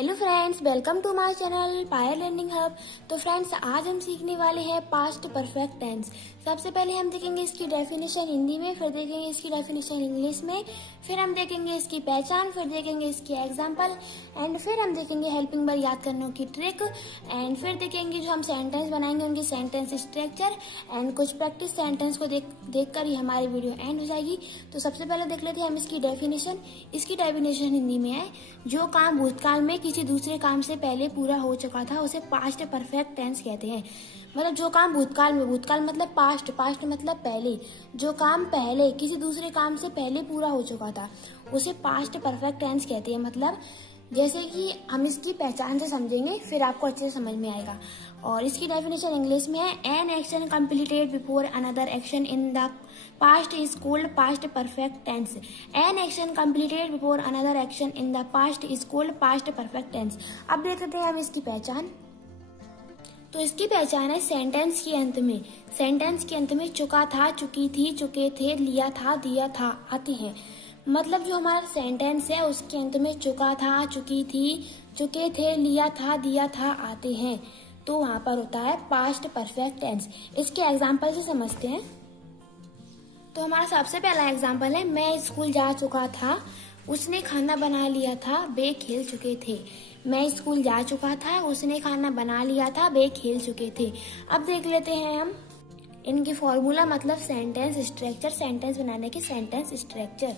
Hello friends, welcome to my channel Payal learning hub. तो friends, आज हम सीखने वाले हैं पास्ट परफेक्ट टेंस। सबसे पहले हम देखेंगे इसकी डेफिनेशन हिंदी में, फिर देखेंगे इसकी डेफिनेशन इंग्लिश में, फिर हम देखेंगे इसकी पहचान, फिर देखेंगे इसकी एग्जांपल एंड फिर हम देखेंगे हेल्पिंग वर्ब याद करने की ट्रिक एंड फिर देखेंगे जो हम सेंटेंस बनाएंगे उनकी सेंटेंस स्ट्रक्चर एंड कुछ प्रैक्टिस सेंटेंस को देख कर ही हमारी वीडियो एंड हो जाएगी। तो सबसे पहले देख लेते हैं हम इसकी डेफिनेशन। इसकी डेफिनेशन हिंदी में है, जो काम भूतकाल में किसी दूसरे काम से पहले पूरा हो चुका था उसे पास्ट परफेक्ट टेंस कहते हैं। मतलब जो काम भूतकाल में, भूतकाल मतलब पास्ट, पास्ट मतलब पहले, जो काम पहले किसी दूसरे काम से पहले पूरा हो चुका था उसे पास्ट परफेक्ट टेंस कहते हैं। मतलब जैसे कि हम इसकी पहचान से समझेंगे फिर आपको अच्छे से समझ में आएगा। और इसकी डेफिनेशन इंग्लिश में है, an action completed before another action in the past is called past perfect tense. An action completed before another action in the past is called past perfect tense. अब देख लेते हैं हम इसकी पहचान। तो इसकी पहचान है सेंटेंस के अंत में, सेंटेंस के अंत में चुका था, चुकी थी, चुके थे, लिया था, दिया था आती है। मतलब जो हमारा सेंटेंस है उसके अंत में चुका था, चुकी थी, चुके थे, लिया था, दिया था आते हैं, तो वहां पर होता है पास्ट परफेक्ट टेंस। इसके एग्जाम्पल से समझते हैं। तो हमारा सबसे पहला एग्जाम्पल है, मैं स्कूल जा चुका था, उसने खाना बना लिया था, वे खेल चुके थे। मैं स्कूल जा चुका था, उसने खाना बना लिया था, वे खेल चुके थे। अब देख लेते हैं हम इनके फॉर्मूला, मतलब सेंटेंस स्ट्रक्चर, सेंटेंस बनाने के सेंटेंस स्ट्रक्चर।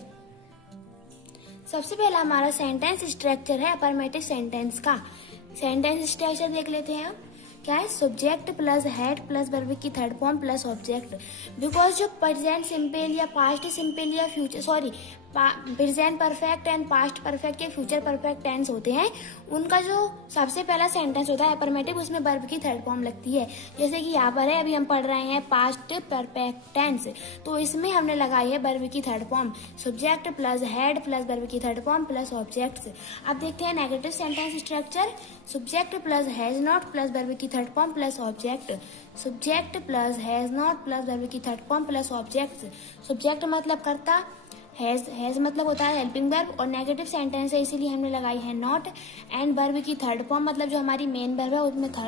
सबसे पहला हमारा सेंटेंस स्ट्रक्चर है अफर्मेटिव सेंटेंस का। सेंटेंस स्ट्रक्चर देख लेते हैं हम क्या है, subject plus head plus verb की third form plus object. Because जो प्रेजेंट सिंपल या पास्ट सिंपल या future present perfect and past perfect या फ्यूचर परफेक्ट टेंस होते हैं, उनका जो सबसे पहला सेंटेंस होता है अफर्मेटिव, उसमें वर्ब की थर्ड फॉर्म लगती है। जैसे कि यहाँ पर है, अभी हम पढ़ रहे हैं पास्ट परफेक्ट टेंस, तो इसमें हमने लगाई है वर्ब की third form, subject plus head plus verb की थर्ड फॉर्म प्लस ऑब्जेक्ट्स। अब देखते हैं negative sentence structure, subject plus has not plus verb की third form plus object. Subject plus has not plus verb की third form plus object. Subject मतलब कर्ता, has मतलब होता है हेल्पिंग वर्ब, और नेगेटिव सेंटेंस है इसीलिए हमने लगाई है नॉट, एंड वर्ब की थर्ड फॉर्म मतलब जो हमारी मेन वर्ब है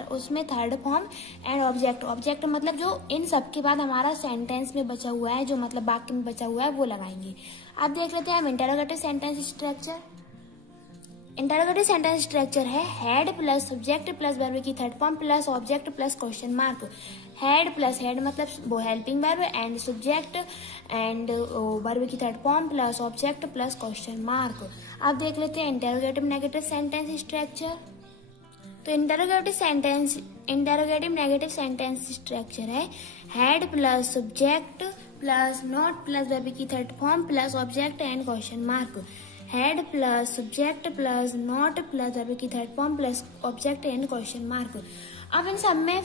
उसमें third form, and object, object मतलब जो इन सब के बाद हमारा सेंटेंस में बचा हुआ है, जो मतलब वाक्य में बचा हुआ है वो लगाएंगे। अब देख लेते हैं हम interrogative sentence structure. Interrogative sentence structure है, head plus subject plus verb की third form plus object plus question mark. Head plus head मतलब वो helping verb and subject and verb की third form plus object plus question mark. अब देख लेते हैं interrogative negative sentence structure. तो interrogative negative sentence structure है, head plus subject plus not plus verb की third form plus object and question mark. Head plus subject plus not plus verb की third form plus object and question mark. अब इन सब में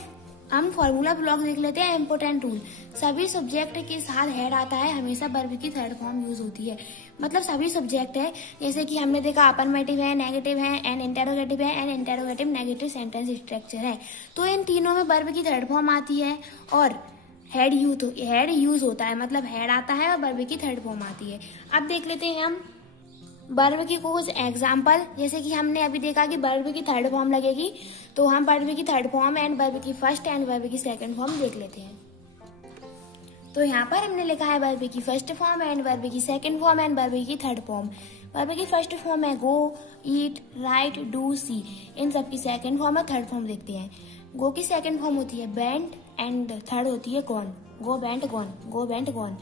हम formula block देख लेते हैं, इम्पोर्टेंट रूल। सभी सब्जेक्ट के साथ हेड आता है, हमेशा वर्ब की थर्ड फॉर्म यूज होती है। मतलब सभी सब्जेक्ट है, जैसे कि हमने देखा अफर्मेटिव है, नेगेटिव है एंड इंटरोगेटिव है, and interrogative negative sentence structure है। तो इन तीनों में वर्ब की थर्ड फॉर्म आती है और हेड यूज होता है, मतलब हेड आता है और वर्ब की थर्ड फॉर्म आती है। अब देख लेते हैं हम वर्ब की कुछ एग्जाम्पल। जैसे कि हमने अभी देखा कि वर्ब की थर्ड फॉर्म लगेगी, तो हम वर्ब की थर्ड फॉर्म एंड वर्ब की फर्स्ट एंड वर्ब की सेकंड फॉर्म देख लेते हैं। तो यहाँ पर हमने लिखा है वर्ब की फर्स्ट फॉर्म एंड वर्ब की सेकंड फॉर्म एंड वर्ब की थर्ड फॉर्म। वर्ब की फर्स्ट फॉर्म है गो, ईट, राइट, डू, सी। इन सब की सेकंड फॉर्म है, थर्ड फॉर्म देखते हैं। गो की सेकंड फॉर्म होती है बेंट एंड थर्ड होती है गॉन, गो बेंट गॉन, गो बेंट गॉन।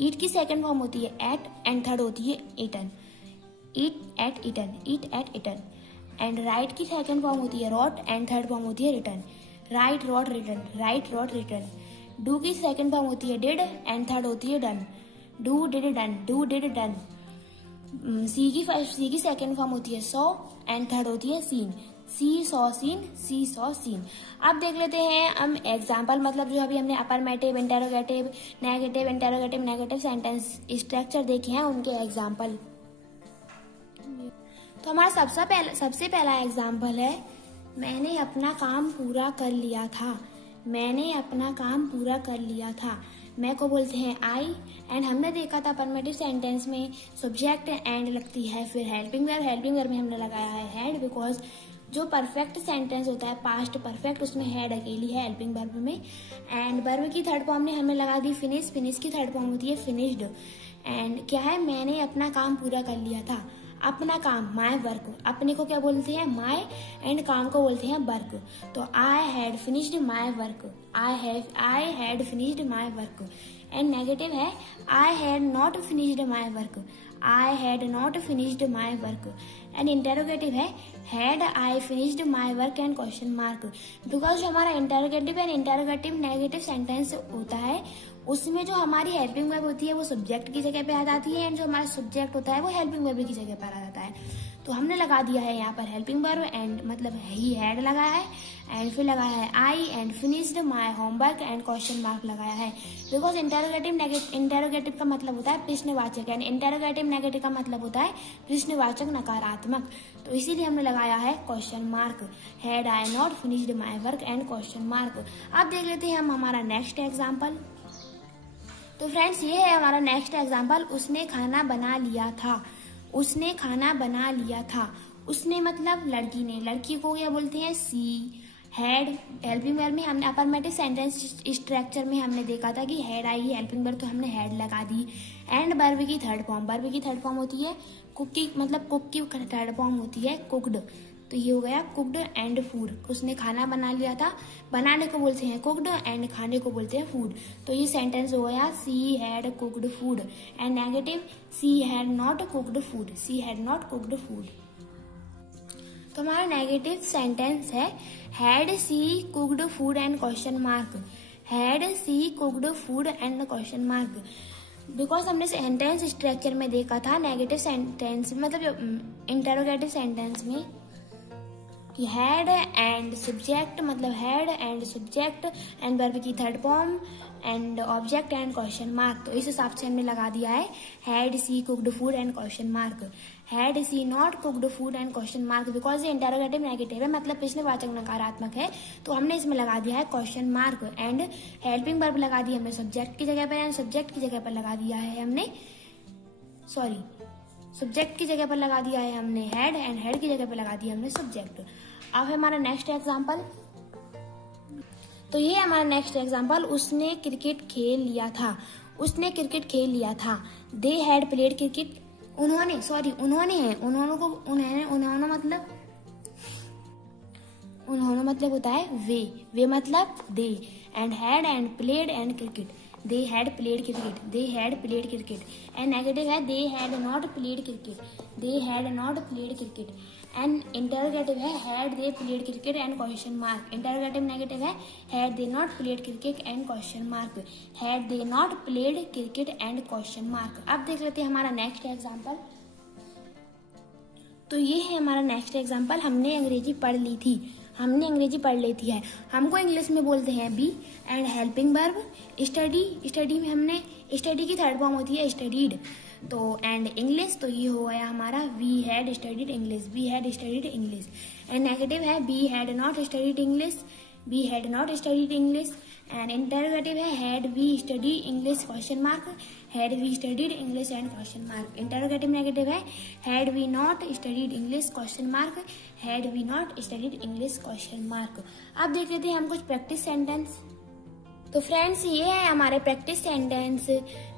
ईट की सेकंड फॉर्म होती है एट एंड थर्ड होती है eaten, eat at eaten, eat at eaten। And write की सेकंड फॉर्म होती है रॉट एंड थर्ड फॉर्म होती है written, write wrote written, write wrote written. Do की सेकंड फॉर्म होती है डिड एंड थर्ड होती है done, do did done, do did done. See की सेकंड फॉर्म होती है सॉ एंड थर्ड होती है सीन, सी सॉ सीन, सी सॉ सीन। अब देख लेते हैं हम एग्जाम्पल, मतलब जो अभी हमने affirmative, interrogative, negative sentence structure देखे हैं उनके एग्जाम्पल। तो हमारा सबसे पहला एग्जाम्पल है, मैंने अपना काम पूरा कर लिया था। मैंने अपना काम पूरा कर लिया था। मैं को बोलते हैं आई। एंड हमने देखा था अफर्मेटिव सेंटेंस में सब्जेक्ट एंड लगती है, फिर हेल्पिंग वर्ब में हमने लगाया है हैड, बिकॉज जो परफेक्ट सेंटेंस होता है पास्ट परफेक्ट उसमें हैड अकेली है हेल्पिंग वर्ब में। एंड वर्ब की थर्ड फॉर्म ने हमें लगा दी फिनिश की थर्ड फॉर्म होती है फिनिश्ड। एंड क्या है, मैंने अपना काम पूरा कर लिया था। अपना काम माय वर्क, अपने को क्या बोलते हैं माय, एंड काम को बोलते हैं वर्क। तो I had finished my work, I had finished my work. And negative है I had not finished my work, I had not finished my work. And interrogative है had I finished my work and question mark. Because जो हमारा interrogative and interrogative negative sentence होता है उसमें जो हमारी helping verb होती है वो सब्जेक्ट की जगह पे आ जाती है, एंड जो हमारा सब्जेक्ट होता है वो हेल्पिंग वर्ब की जगह पर आ जाता है। तो हमने लगा दिया है यहाँ पर हेल्पिंग वर्ब एंड मतलब ही हैड लगाया है, एंड फिर लगाया है I and finished my homework and question mark लगाया है। बिकॉज इंटेरोगेटिव का मतलब होता है प्रश्नवाचक एंड इंटेरोगेटिव नेगेटिव का मतलब होता है प्रश्नवाचक नकारात्मक, तो इसीलिए हमने लगाया है question mark. Had I not finished my work and question mark. अब देख लेते हैं हम हमारा नेक्स्ट एग्जाम्पल। तो फ्रेंड्स ये है हमारा नेक्स्ट एग्जाम्पल, उसने खाना बना लिया था। उसने खाना बना लिया था, उसने मतलब लड़की ने, लड़की को क्या बोलते हैं सी। हैड हेल्पिंग वर्ब में हमने अफर्मेटिव सेंटेंस स्ट्रक्चर में हमने देखा था कि हैड आई हेल्पिंग वर्ब, तो हमने हैड लगा दी। एंड वर्ब की थर्ड फॉर्म होती है कुकी, मतलब कुक की थर्ड फॉर्म होती है कुकड। तो ये हो गया कुकड एंड फूड, उसने खाना बना लिया था। बनाने को बोलते हैं कुकड एंड खाने को बोलते हैं फूड। तो ये सेंटेंस हो गया she had cooked food. And negative she had not cooked food, she had not cooked food. तो हमारा नेगेटिव सेंटेंस है had she cooked food and question mark, had she cooked food and question mark. Because हमने sentence structure में देखा था negative sentence मतलब interrogative sentence में कि हैड एंड सब्जेक्ट, मतलब had and subject and verb की third form and object and question mark. तो इस हिसाब से हमने लगा दिया है had she cooked food and question mark, had she not cooked food and question mark. Because ये इंटेरोगेटिव नेगेटिव है मतलब प्रश्नवाचक नकारात्मक है, तो हमने इसमें लगा दिया है question mark. And helping verb लगा दी हमने सब्जेक्ट की जगह पर, एंड सब्जेक्ट की जगह पर लगा दिया है हमने सब्जेक्ट की जगह पर लगा दिया है हमने हैड, एंड हैड की जगह पर लगा दिया हमने सब्जेक्ट। अब है हमारा नेक्स्ट एग्जाम्पल। तो ये हमारा नेक्स्ट एग्जाम्पल, उसने क्रिकेट खेल लिया था। उसने क्रिकेट खेल लिया था। दे हैड प्लेड क्रिकेट, उन्होंने मतलब होता है वे मतलब they. And had and played and cricket, they had played cricket. And negative है they had not played cricket, and interrogative है had they played cricket and question mark. Interrogative negative है had they not played cricket and question mark, had they not played cricket and question mark. अब देख लेते हैं हमारा next example. तो ये है हमारा नेक्स्ट एग्जाम्पल, हमने अंग्रेजी पढ़ लेती है। हमको इंग्लिश में बोलते हैं be. And helping verb study में हमने स्टडी की थर्ड फॉर्म होती है स्टडीड। तो एंड इंग्लिश, तो ये हो गया हमारा we had studied English. And negative है we had not studied English. And interrogative है had we study English question mark, had we studied English and question mark. Interrogative negative है had we not studied English question mark, had we not studied English question mark. अब देख लेते हैं हम कुछ practice sentence. तो friends ये है हमारे प्रैक्टिस सेंटेंस।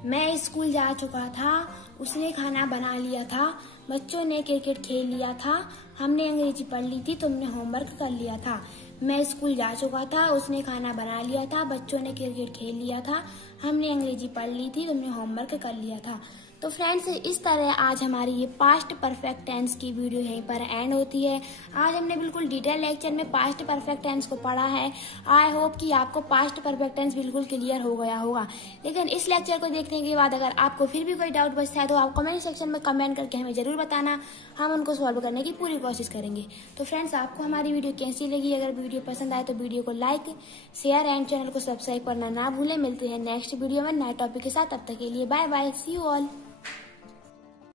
मैं स्कूल जा चुका था, उसने खाना बना लिया था, बच्चों ने क्रिकेट खेल लिया था, हमने अंग्रेजी पढ़ ली थी, तुमने होमवर्क कर लिया था। मैं स्कूल जा चुका था, उसने खाना बना लिया था, बच्चों ने क्रिकेट खेल लिया था, हमने अंग्रेजी पढ़ ली थी, तुमने होमवर्क कर लिया था। तो फ्रेंड्स इस तरह आज हमारी ये पास्ट परफेक्ट टेंस की वीडियो यहीं पर एंड होती है। आज हमने बिल्कुल डिटेल लेक्चर में पास्ट परफेक्ट टेंस को पढ़ा है। आई होप कि आपको पास्ट परफेक्ट टेंस बिल्कुल क्लियर हो गया होगा। लेकिन इस लेक्चर को देखने के बाद अगर आपको फिर भी कोई डाउट बचता है तो आप कमेंट सेक्शन में कमेंट करके हमें जरूर बताना, हम उनको सॉल्व करने की पूरी कोशिश करेंगे। तो फ्रेंड्स आपको हमारी वीडियो कैसी लगी? अगर वीडियो पसंद आए तो वीडियो को लाइक शेयर एंड चैनल को सब्सक्राइब करना ना भूलें। मिलते हैं नेक्स्ट वीडियो में नए टॉपिक के साथ, तब तक के लिए bye bye, see you all.